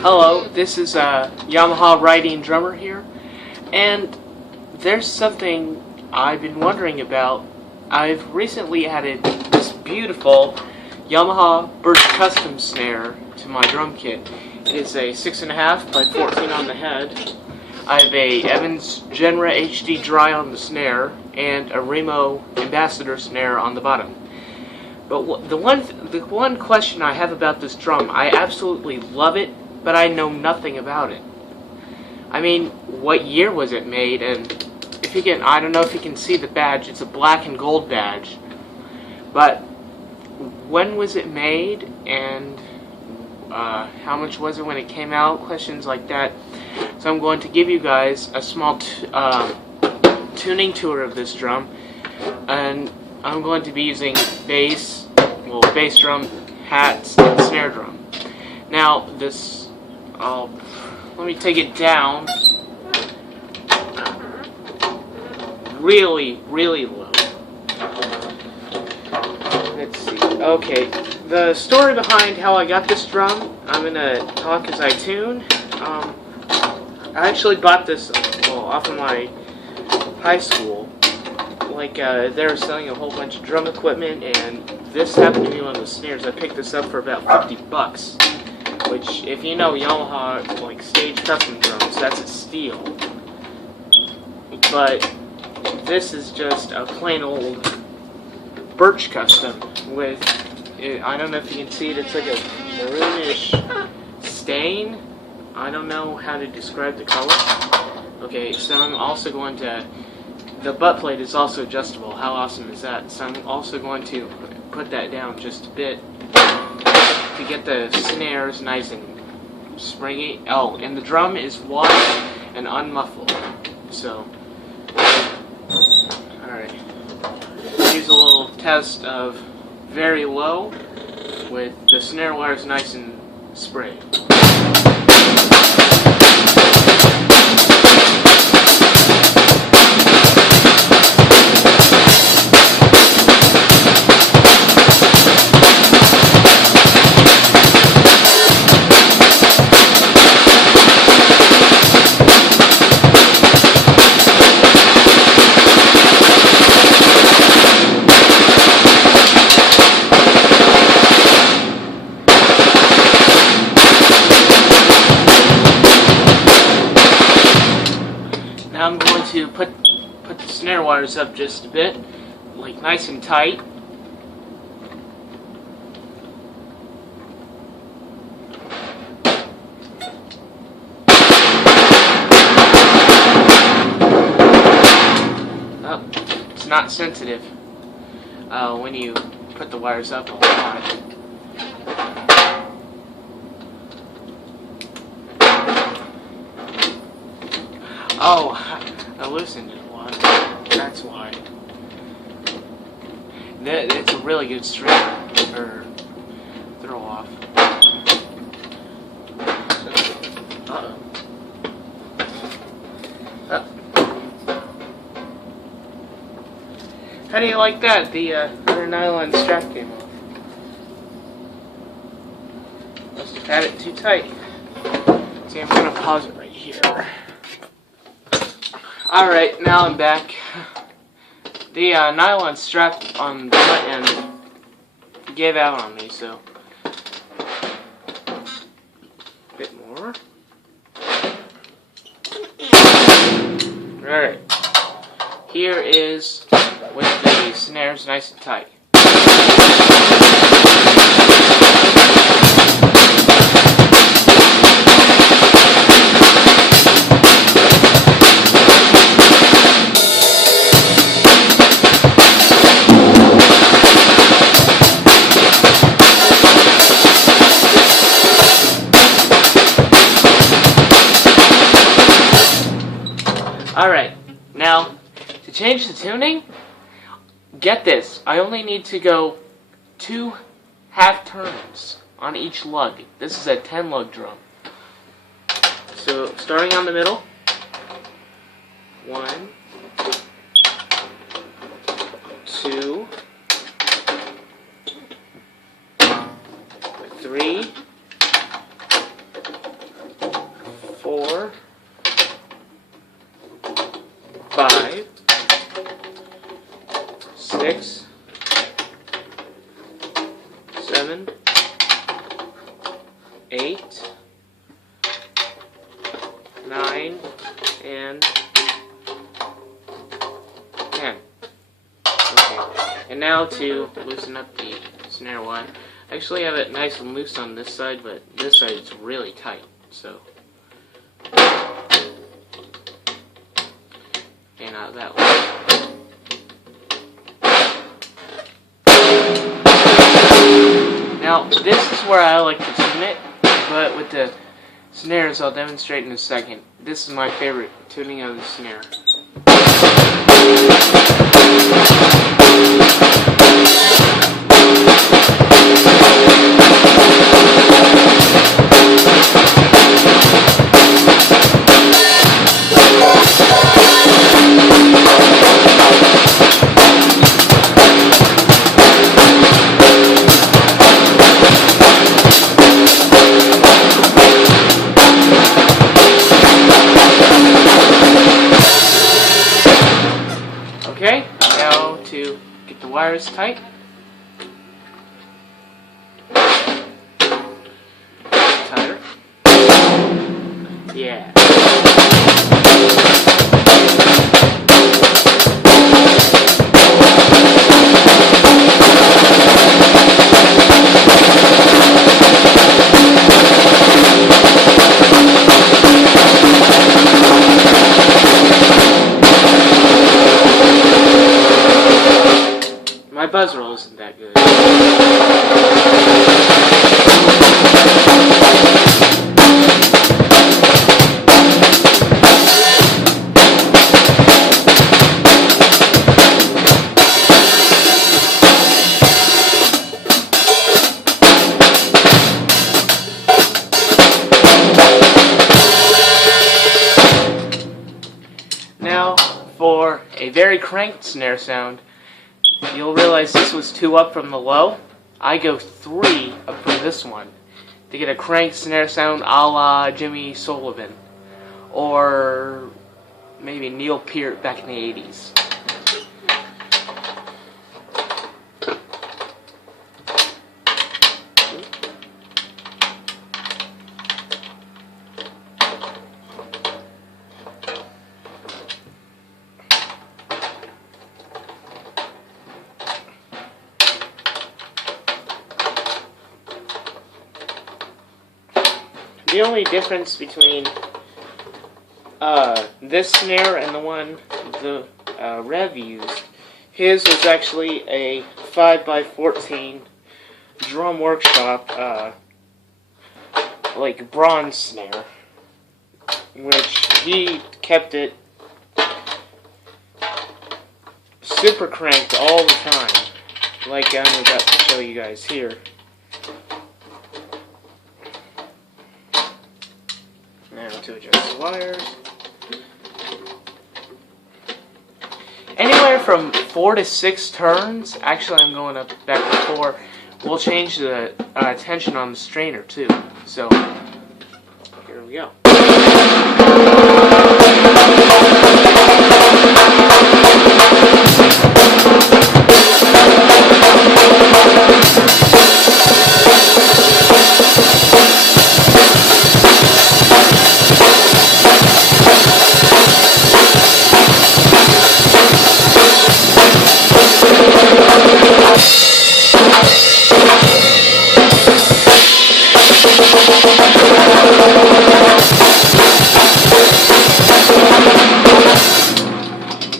Hello, this is Yamaha riding drummer here, and there's something I've been wondering about. I've recently added this beautiful Yamaha Birch custom snare to my drum kit. It is a 6.5 by 14 on the head. I have a Evans Genera HD dry on the snare and a Remo Ambassador snare on the bottom. But the one question I have about this drum, I absolutely love it, but I know nothing about it. I mean, what year was it made? And if you can, I don't know if you can see the badge. It's a black and gold badge. But when was it made? And how much was it when it came out? Questions like that. So I'm going to give you guys a small tuning tour of this drum, and I'm going to be using bass drum, hats, and snare drum. Now this, let me take it down really low. Let's see. Okay, the story behind how I got this drum, I'm gonna talk as I tune. I actually bought this off of my high school. They were selling a whole bunch of drum equipment, and this happened to be one of the snares. I picked this up for about $50, which, if you know Yamaha, stage custom drums, that's a steal. But this is just a plain old Birch custom with, I don't know if you can see it, it's like a maroonish stain. I don't know how to describe the color. Okay, so I'm also going to, the butt plate is also adjustable. How awesome is that? So I'm also going to put that down just a bit to get the snares nice and springy. Oh, and the drum is wide and unmuffled. So, alright. Here's a little test of very low with the snare wires nice and sprayed. Now I'm going to put the snare wires up just a bit, nice and tight. Oh, it's not sensitive when you put the wires up a lot. Oh, I loosened it a lot. That's why. It's a really good string or throw off. How do you like that? The other nylon strap came off. Must have had it too tight. See, I'm gonna pause it right here. Alright, now I'm back. The nylon strap on the butt end gave out on me, so a bit more. Alright, here is with the snares nice and tight. Alright, now, to change the tuning, get this, I only need to go 2 half turns on each lug. This is a 10 lug drum. So, starting on the middle, 1, 2, 3, 6, 7, 8, 9, and 10. Okay, and now to loosen up the snare wire. I actually have it nice and loose on this side, but this side is really tight, so. Okay, not that way. Now, this is where I like to tune it, but with the snares, I'll demonstrate in a second. This is my favorite tuning of the snare. Okay, now to get the wires tight. Tighter. Yeah. My buzz roll isn't that good. Now, for a very cranked snare sound, you'll realize this was 2 up from the low. I go 3 up from this one to get a crank snare sound a la Jimmy Sullivan or maybe Neil Peart back in the 80s. The only difference between this snare and the one the Rev used, his was actually a 5x14 drum workshop, like bronze snare, which he kept it super cranked all the time, like I'm about to show you guys here. Now to adjust the wires. Anywhere from 4 to 6 turns. Actually, I'm going up back to 4. We'll change the tension on the strainer too. So here we go.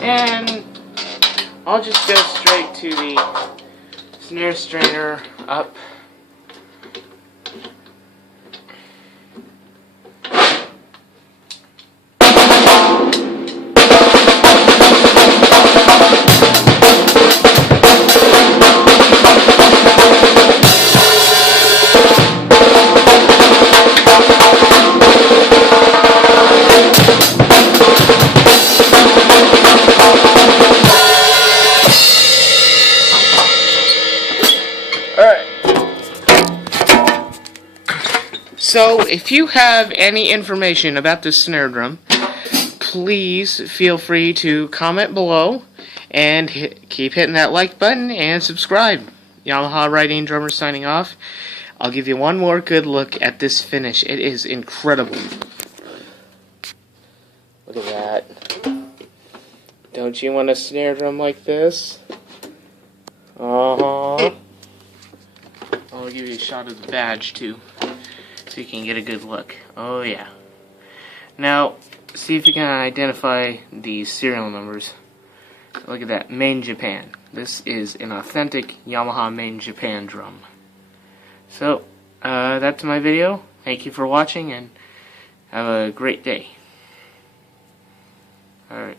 And I'll just go straight to the snare strainer up. So, if you have any information about this snare drum, please feel free to comment below And keep hitting that like button and subscribe. Yamaha Riding Drummer signing off. I'll give you one more good look at this finish. It is incredible. Look at that. Don't you want a snare drum like this? Uh-huh. I'll give you a shot of the badge too, so you can get a good look. Oh yeah. Now, see if you can identify these serial numbers. Look at that, Made in Japan. This is an authentic Yamaha Made in Japan drum. So, that's my video. Thank you for watching and have a great day. Alright.